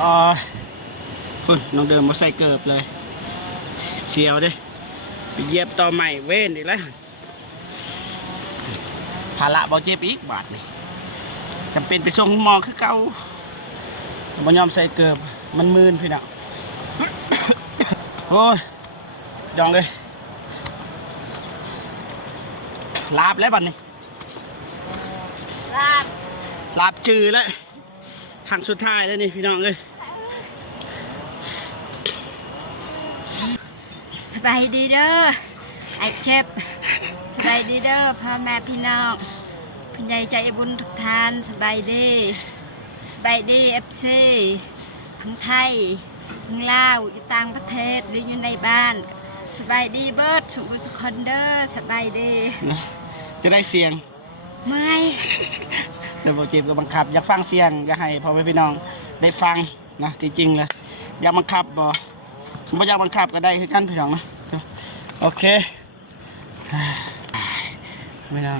อ๋อคุณน้องเดิมมาใส่เกิบเลยเสียวดิไปเย็บต่อใหม่เว้นอีกแล้วภาระบ่เจ็บอีกบาทนี่จำเป็นไปส่งหมอคือเก่าบ่ยอมใส่เกิบมันมืนพี่น้องโอ้ยยองเลยลาบแล้วบัดนี้ลาบจืดแล้วทางสุดท้ายแล้วนี่พี่น้องเลยสบายดีเด้อไอ้เจ็บสบายดีเด้อพ่อแม่พี่น้องพี่ใหญ่ใจบุญทุกท่านสบายดีเอฟซีทั้งไทยทั้งลาวอยู่ต่างประเทศหรืออยู่ในบ้านสบายดีเบิร์ดสุขคนเด้อสบายดีจะได้เสียงเมื่อยแต่บอกเจ็บก็บังคับอยากฟังเสียงอยากให้พ่อแม่พี่น้องได้ฟังนะจริงๆเลยอยากบังคับบ่อยากบังคับก็ได้คือกันพี่น้องนะโอเคไม่ได้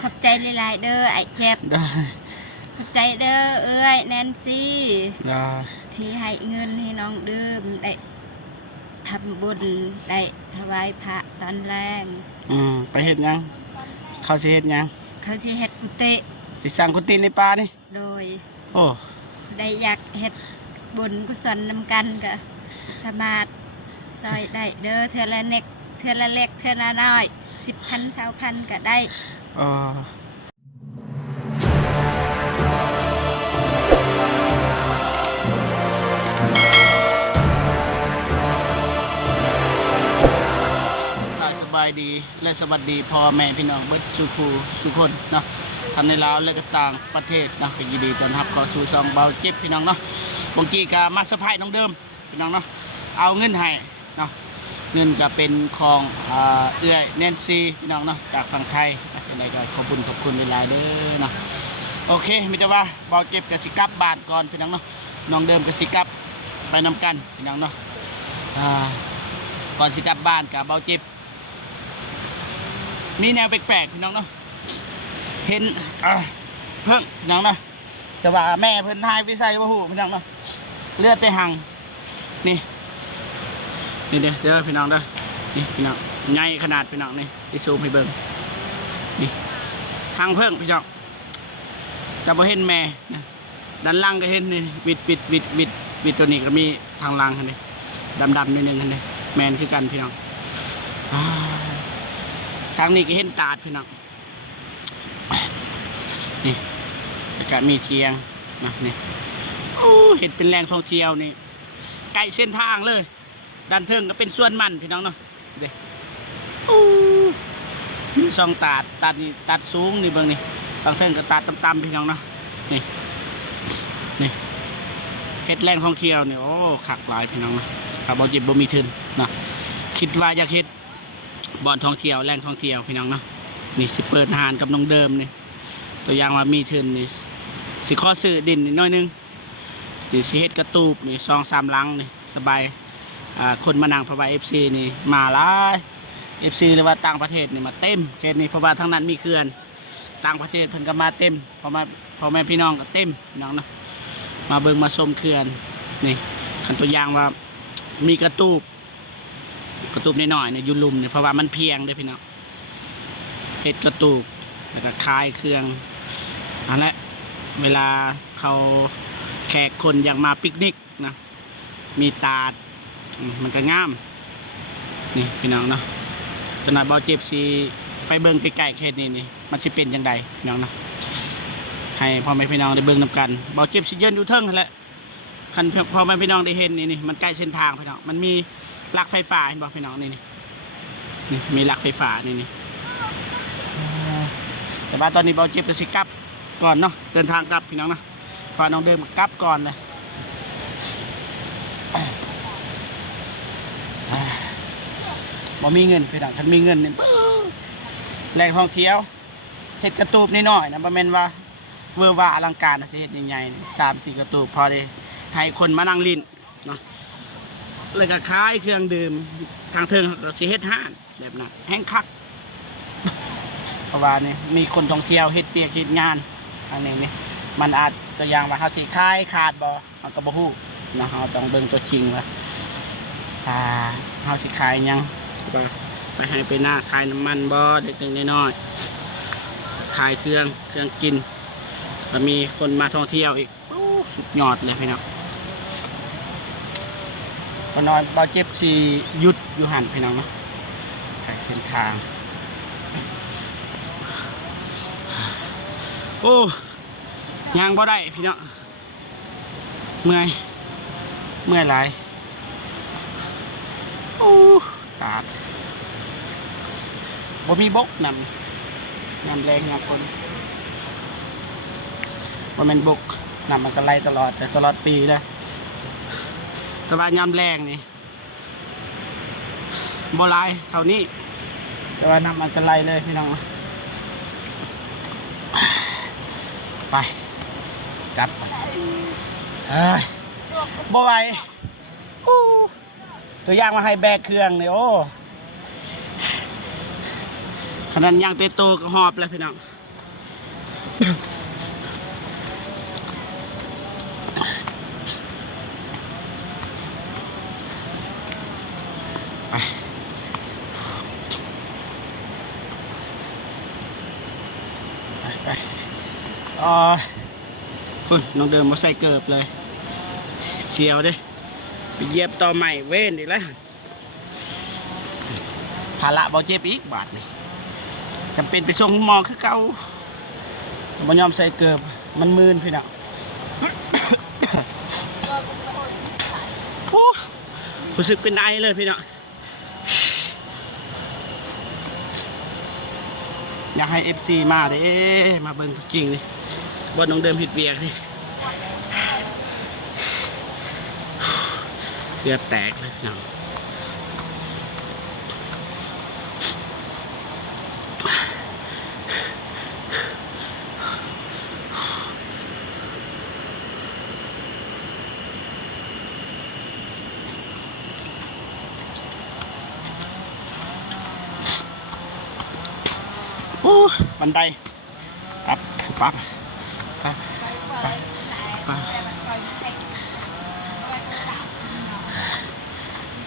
ขอบใจหลายๆเด้อไอ้เจ็บขอบใจเด้อเอ้ยแนนซี่ที่ให้เงินให้น้องดื่มได้ทำบุญได้ถวายพระตอนแรกไปเห็ดยังเขาสิเห็ดยังเขาสิเห็ดกุฏิสิสร้างกุฏิในป่านี่โดยโอ้ได้อยากเห็ดบุญกุศลนำกันก็สามารถซอยได้เด้อเทื่อละเล็กเทื่อละน้อย10,000 20,000ก็ได้สบายดีและสวัสดีพ่อแม่พี่น้องเบิดสุขูสุคนเนาะทำในลาวและก็ต่างประเทศนะก็ยินดีต้อนรับเข้าสู่ซองเบาเจ็บพี่น้องเนาะบางทีก็มาสะพายน้องเดิมพี่น้องเนาะเอาเงินให้เนาะเงินจะเป็นของเอื้อยแนนซี่พี่น้องเนาะจากฝั่งไทยอะไรก็ขอบคุณหลายๆเด้อเนาะโอเคมิตรว่าเบาเจ็บกับสิกับบ้านก่อนพี่น้องเนาะน้องเดิมกับสิกับไปนำกันพี่น้องเนาะก่อนสิกับบ้านกับเบาเจ็บมีแนวแปลกๆพี่น้องเนาะเห็นเพิ่งพี่น้องเนาะจะว่าแม่เพิ่นทายวิสัยบ่ฮู้พี่น้องเนาะเลือดแต่หังนี่เด้อพี่น้องเด้อนี่พี่น้องใหญ่ขนาดพี่น้องนี่ที่ซูมให้เบิ่งนี่ทางเพิ่งพี่น้องจะบ่เห็นแม่นะด้านล่างก็เห็นนี่วิดตัวนี้ก็มีทางล่างนี่ดำๆนิดนึงนี่แมนคือกันพี่น้องทางนี้ก็เห็นตาดพี่น้องนี่ก็มีเทียงนะนี่โอ้เห็นเป็นแหล่งท่องเที่ยวนี่ใกล้เส้นทางเลยด้านเทิงก็เป็นส่วนมันพี่น้องเนาะเด็กมีซองตัดนี่ตัดสูงนี่เบิ่งนี่บางเทิงก็ตัดต่ำๆพี่น้องเนาะนี่เห็ดแหล่งท่องเที่ยวนี่โอ้ขักหลายพี่น้องนะขับบ่เจ็บบ่มีทุนนะคิดว่าอยากเห็ดบ่อนท่องเที่ยวแหล่งท่องเที่ยวพี่น้องเนาะนี่สิเปิดหานกับน้องเดิมนี่ตัวอย่างว่ามีทุนนี่สิข้อซื้อดินนิดหน่อยนึงนี่สิเฮ็ดกระตูบนี่2-3 หลังนี่สบายคนมานั่งเพราะว่า FC นี่มาหลาย FC หรือว่าต่างประเทศนี่มาเต็มเขตนี้เพราะว่าทั้งนั้นมีเขื่อนต่างประเทศเพิ่นก็มาเต็มเพราะแม่พี่น้องก็เต็มพี่น้องเนาะมาเบิ่งมาชมเขื่อนนี่คันตัวอย่างว่ามีกระตูบนิดหน่อยเนี่ยอยู่ลุมเนี่ยเพราะว่ามันเพียงด้วยพี่น้องเฮ็ดกระตูบแล้วก็คลายเครื่องนั่นแหละเวลาเขาแขกคนอยากมาปิกนิกนะมีตาดมันก็งามนี่พี่น้องเนาะขนาดเบาเจ็บสิไปเบิ่งไกลๆแค่นี้นี่มันสิเป็นยังไงพี่น้องนะให้พ่อแม่พี่น้องได้เบิ่งนำกันเบาเจ็บสิเยินอยู่เทิงนั่นแหละคันพ่อแม่พี่น้องได้เห็นนี่มันใกล้เส้นทางพี่น้องมันมีหลักไฟฟ้าเห็นบ่พี่น้องนี่มีหลักไฟฟ้านี่แต่ว่าตอนนี้เบาเจ็บจะสิกลับก่อนเนาะเดินทางกลับพี่น้องนะพอน้องเดิมกลับก่อนเลยบ่มีเงินพี่น้องถ้ามีเงินเนี่ยแหล่งท่องเที่ยวเห็ดกระตูบนิดหน่อยนะบ่แม่นว่าเวอร์ว่าอลังการนะสิเห็ดใหญ่ๆ3-4 กระตูบพอได้ให้คนมานั่งลิ้นเนาะเลยก็คล้ายเครื่องดื่มทางเทิงก็สิเฮ็ดห้านแบบนั้นแห้งคักเพราะว่านี่มีคนท่องเที่ยวเฮ็ดเปียกเฮ็ดงานทางนี้นี่มันอาจ ตัวอย่างว่าเฮาสิคายขาดบ่เฮาก็บ่ฮู้เนาะเฮาต้องเบิ่งตัวจริงว่าเฮาสิขายหยังบ่ไปให้ไปหน้าขายน้ำมันบ่เล็กๆน้อยๆขายเครื่องกินแล้วมีคนมาท่องเที่ยวอีกสุดยอดเลยพี่น้องตอนนอนเบาเจ็บสิหยุดอยู่หันพี่น้องเนาะขายเส้นทางโอ้ยางบ่ได้พี่น้องเมื่อยหลายโอ้ตาดบ่มีบกนำแรงน้ำฝนบ่แม่นบกนำมันก็ไล่ตลอดแต่ตลอดปีนะแต่ว่ายามแรงนี่บ่หลายเท่านี้แต่ว่านำมันก็ไล่เลยพี่น้องไปกลับบ่ไหวตัวอย่างมาให้แบกเครื่องเลยโอ้ขนาดย่างเตโตก็หอบเลยพี่น้องไปคุณน้องเดิมมาใส่เกิบเลยเสียวดิไปเย็บต่อใหม่เว้นอีกแล้วภาระเบาเจ็บอีกบาทนี่จำเป็นไปส่งหมอคือเก่าบ่ยอมใส่เกิบมันมืนพี่น้องโอ้รู้สึกเป็นไอเลยพี่น้องอยากให้ FC มาเด้มาเบิ่งจริงนี่บ่น้องเดิมผิดเบียกนี่เลือดแตกเลยพี่น้องบันไดปั๊บ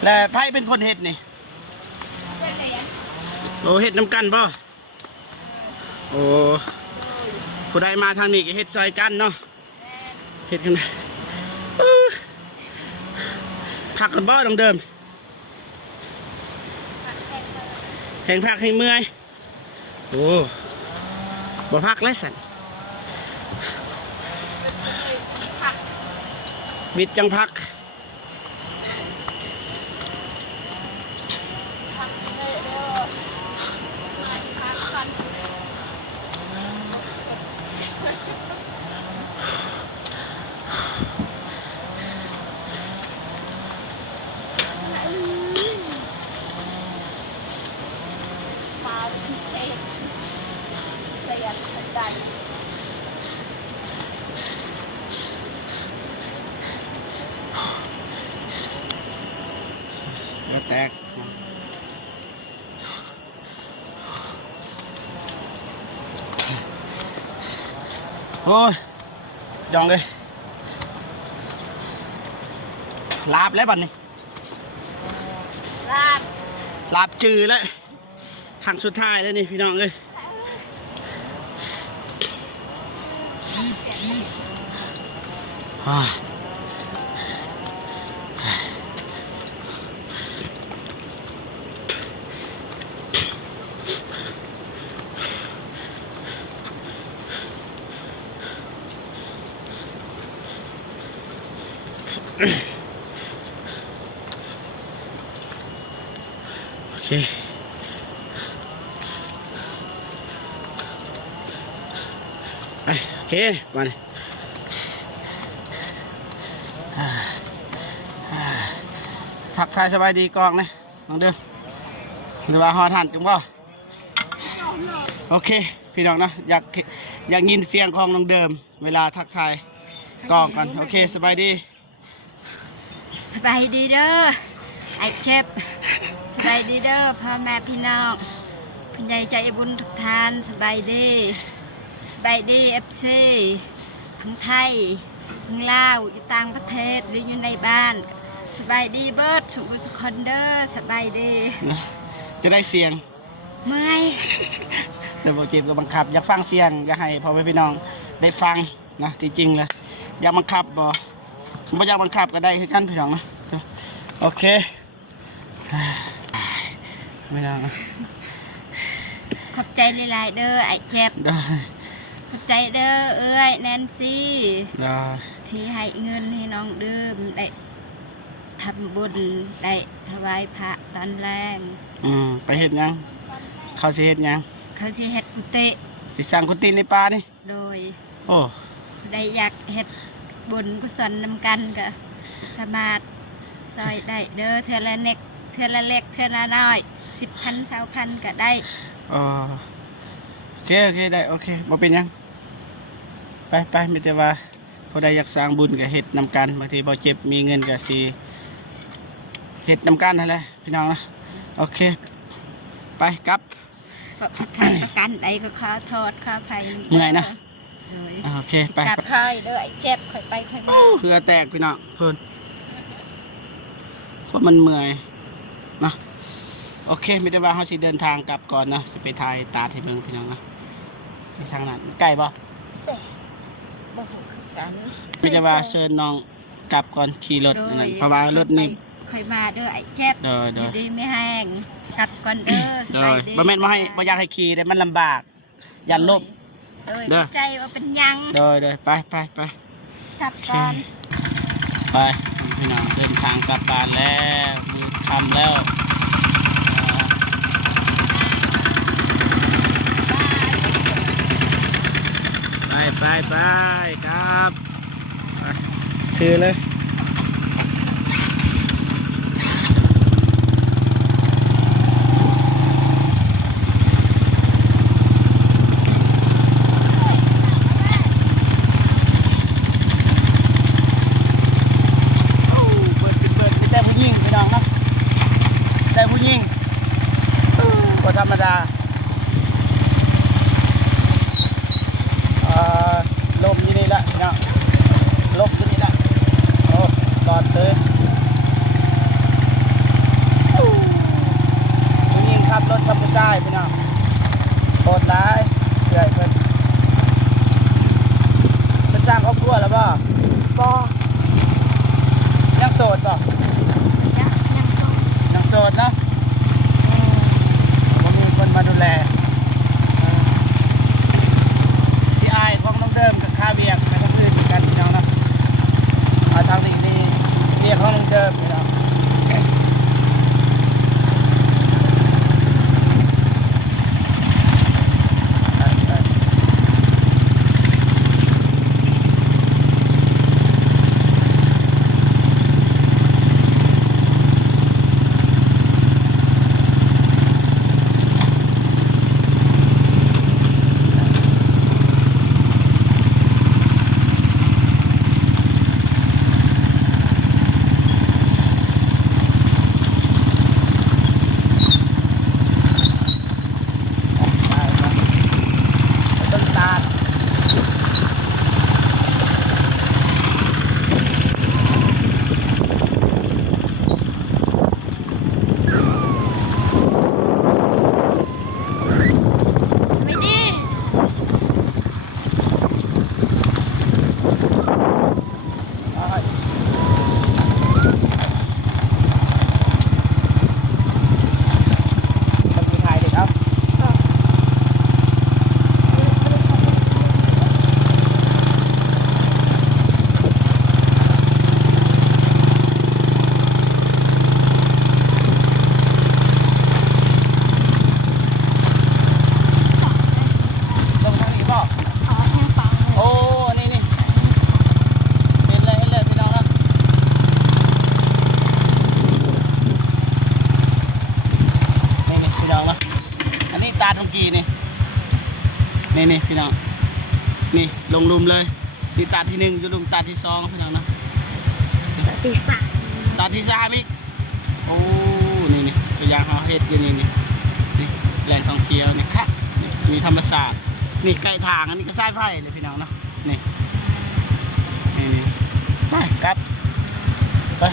แล้วไพ่เป็นคนเห็ดนี่โอ้เห็ดน้ำกันป่ะโอ้ผู้ใดมาทางนี้ก็เห็ดซอยกันเนาะเห็ดกันผักกันบ่ต้องเดิมแข่งผักให้เมื่อยโอ้บ่พักเลยสันวิดจังพักแล้วแตกโอ้ยจองเลยลาบแล้วบัดนี้ลาบจืดแล้วทางสุดท้ายแล้วนี่พี่น้องเลยโอเคโอเคมาเลยทักทายสบายดีกองนะน้องเดิมหรือว่าหอทันจังบ่โอเคพี่น้องนะอยากยินเสียงของน้องเดิมเวลาทักทายกองกันโอเคสบายดีเด้อไอ้เจ็บสบายดีเด้อพ่อแม่พี่น้องพี่ใหญ่ใจบุญทุกท่านสบายดีFC พ ทั้งไทยทั้งลาวอยู่ต่างประเทศหรืออยู่ในบ้านสบายดีเบิร์ดสุขคนเด้อสบายดี นะจะได้เสียง เมื่อย แต่บอเจ็บก็บังคับอยากฟังเสียงอยากให้พ่อแม่พี่น้องได้ฟังนะที่จริงเลยอยากบังคับบ่อยากบังคับก็ได้ให้กันพี่น้องนะโอเคไม่ได้นะ ขอบใจหลายๆเด้อไอ้เจ็บ ได้ ขอบใจเด้อเอ้ยแนนซี่ ได้ ที่ให้เงินให้น้องดื่มได้ทำบุญได้ถวายพระตอนแรง ไปเฮ็ดหยังเขาสิเฮ็ดหยัง เขาสิเฮ็ดกุฏิ สิสร้างกุฏิในป่านี่ โดย โอ้ ได้อยากเฮ็ดบุญกุศลนำกันก็สามารถซอยได้เด้อเทื่อละเล็กเทื่อละเล็กเทื่อละน้อย10,000 20,000ก็ได้ โอเคได้โอเคบ่เป็นหยังไปมีแต่ว่าผู้ใดอยากสร้างบุญก็เฮ็ดนำกันบางทีบ่เจ็บมีเงินก็สิเฮ็ดนำกันนั่นแหละพี่น้องนะโอเคไปกลับ เพราะผิดพลาดประกันใดก็ขอโทษขออภัย เมื่อยนะ โดย โอเคไป กลับค่อยเด้อไอ้เจ็บค่อยไปค่อยมา เพื่อแตกพี่น้องเพิ่นเพราะมันเมื่อยนะโอเคมีแต่ว่าเฮาสิเดินทางกลับก่อนนะสิไปถ่ายตาให้เบิ่งพี่น้องนะไปทางนั้นใกล้บ่ เซ่บ่ฮู้คือกัน มีแต่ว่าเชิญน้องกลับก่อนขี่รถนั่นนะเพราะว่ารถนี่ ค่อยมาเด้อไอ้เจ็บ เด้อ อยู่ดีไม่แห้งกลับก่อนเด้อส เด้ บา อย ดี บ่แม่นว่าให้บ่อยากให้ขี่แต่มันลำบากยันลบ เด้อ เด้อ ใจว่าเป็นหยัง เด้อไป กลับก่อน ไปพี่น้องเดินทางกลับบ้านแล้วมือค่ำแล้วไปครับไปถือเลยเปิดได้ผู้หญิงพี่น้องครับได้ผู้หญิงก็ธรรมดาลมอยู่นี่ละพี่น้องลมอยู่นี่ละโอ้กอดเลยผู้หญิงขับรถขับผู้ชายพี่น้องโคตรร้ายเฉื่อยเพิ่นสร้างครอบครัวแล้วบ่ บ่ ยังโสดบ่ จะยังสู้ ยังโสดเนาะว่ามีคนมาดูแลที่อายของน้องเดิมกับค่าเบียกให้คนอื่นกันพี่น้องเนาะทางนี้นี่เบียกของน้องเดิมพี่น้องต้นตาล สวัสดี ต้องมีถ่ายเด็กครับลงทางนี้บ่ ขอแทงเปล่าเลย โอ้นี่เห็นเลยพี่น้องนะนี่พี่น้องนะอันนี้ตาตรงกีนี่พี่น้องนี่ลงลุมเลยนี่ตาที่หนึ่งจะลงตาที่สองพี่น้องนะ ตีสาม ตาที่สามอีกโอ้นี่ตัวอย่างเขาเฮ็ดอยู่นี่แหล่งท่องเที่ยวนี่ครับนี่มีธรรมศาสตร์นี่ใกล้ทางอันนี้ก็สายไฟเลยพี่น้องเนาะนี่ ครับไป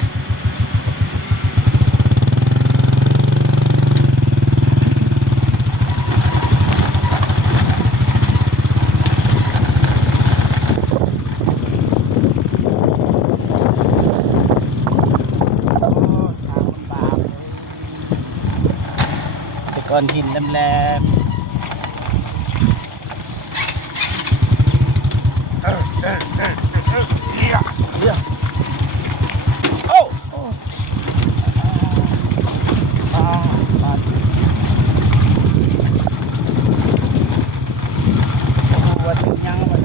ก้อนหินแหลมโอ้วันยังวัน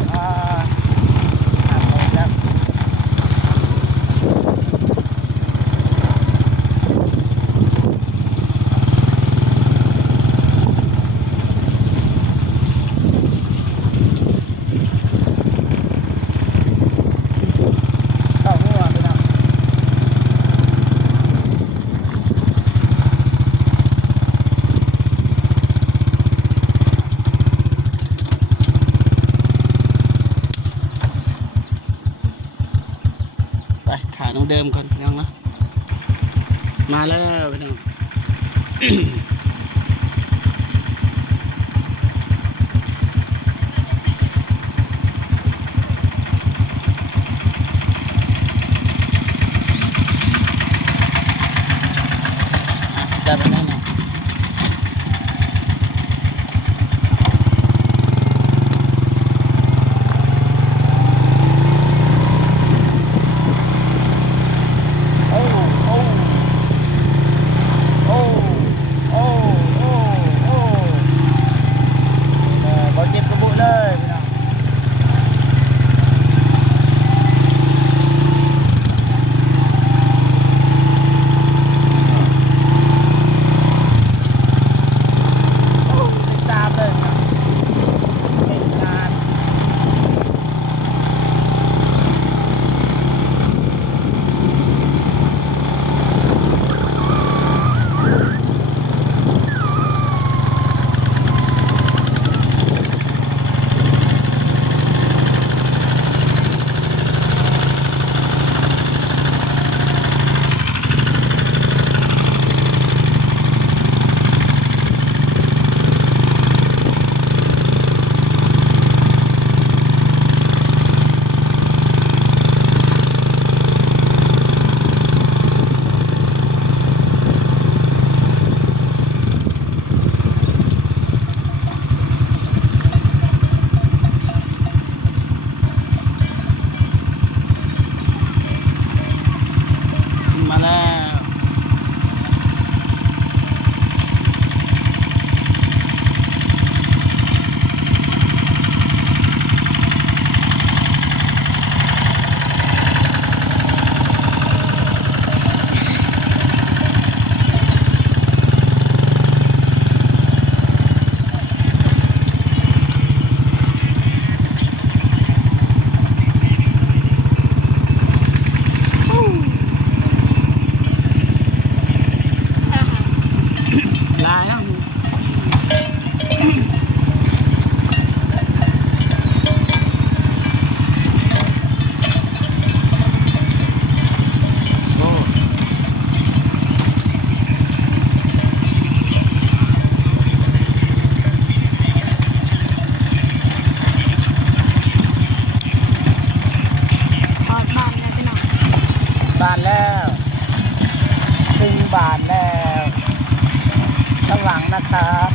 ไปขาน้องเดิมก่อนพี่น้องนะมาแล้วพี่น้อง จับไปนั่นนะโอ้โอ้โอ้โอ้โอ้โอ้บอลเจ็บกระบุเลยพี่น้องตามเลยเป็นงาน มาแล้วลายอ่ะโอ้ทอดมันเลยพี่น้อง บานแล้วถึงบานแล้วระวังนะครับ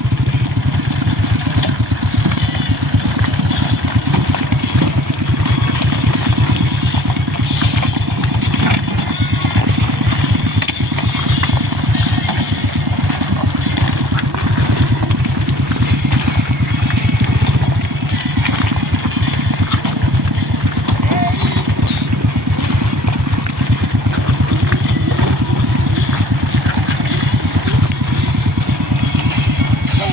โอ้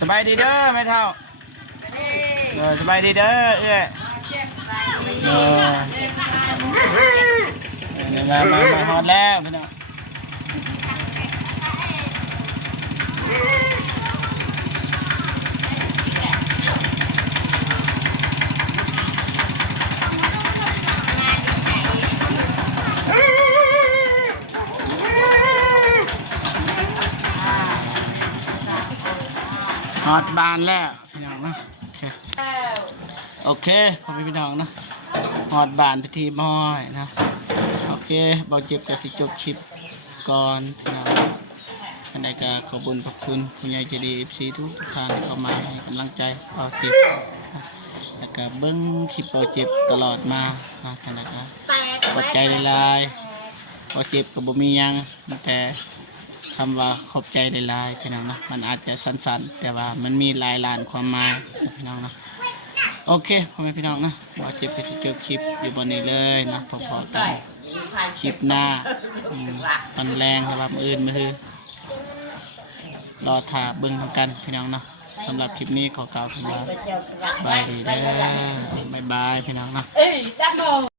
สบายดีเด้อแม่เฒ่าสบายดีเด้อเอ้ยมาฮอดแล้วพี่น้องฮอดบานแล้วพี่น้องเนาะโอเคพอพี่น้องเนาะฮอดบานพิธีม้อยนะโอเคบ่เจ็บกับสิจบคลิปก่อนพี่น้องขณะนี้ขอบคุณขอบคุณผู้ใหญ่ใจดี FC ทุกท่านที่เข้ามาให้กำลังใจบ่เจ็บแล้วก็เบิ้งคลิปบ่เจ็บตลอดมาขณะนี้ขอบใจหลายๆบ่เจ็บกับบ่มียังแต่คำว่าขอบใจหลายๆพี่น้องเนาะมันอาจจะสั้นๆแต่ว่ามันมีหลายล้านความหมายพี่น้องเนาะโอเคพ่อแม่พี่น้องนะว่าเจ็บไปจบคลิปอยู่บนนี้เลยนะพอๆกันคลิปหน้าตอนแรงครับมืออื่นมือรอถ่าเบิ้งทำกันพี่น้องเนาะสำหรับคลิปนี้ขอกล่าวคำว่าบายดีเด้อบายบายพี่น้องเนาะ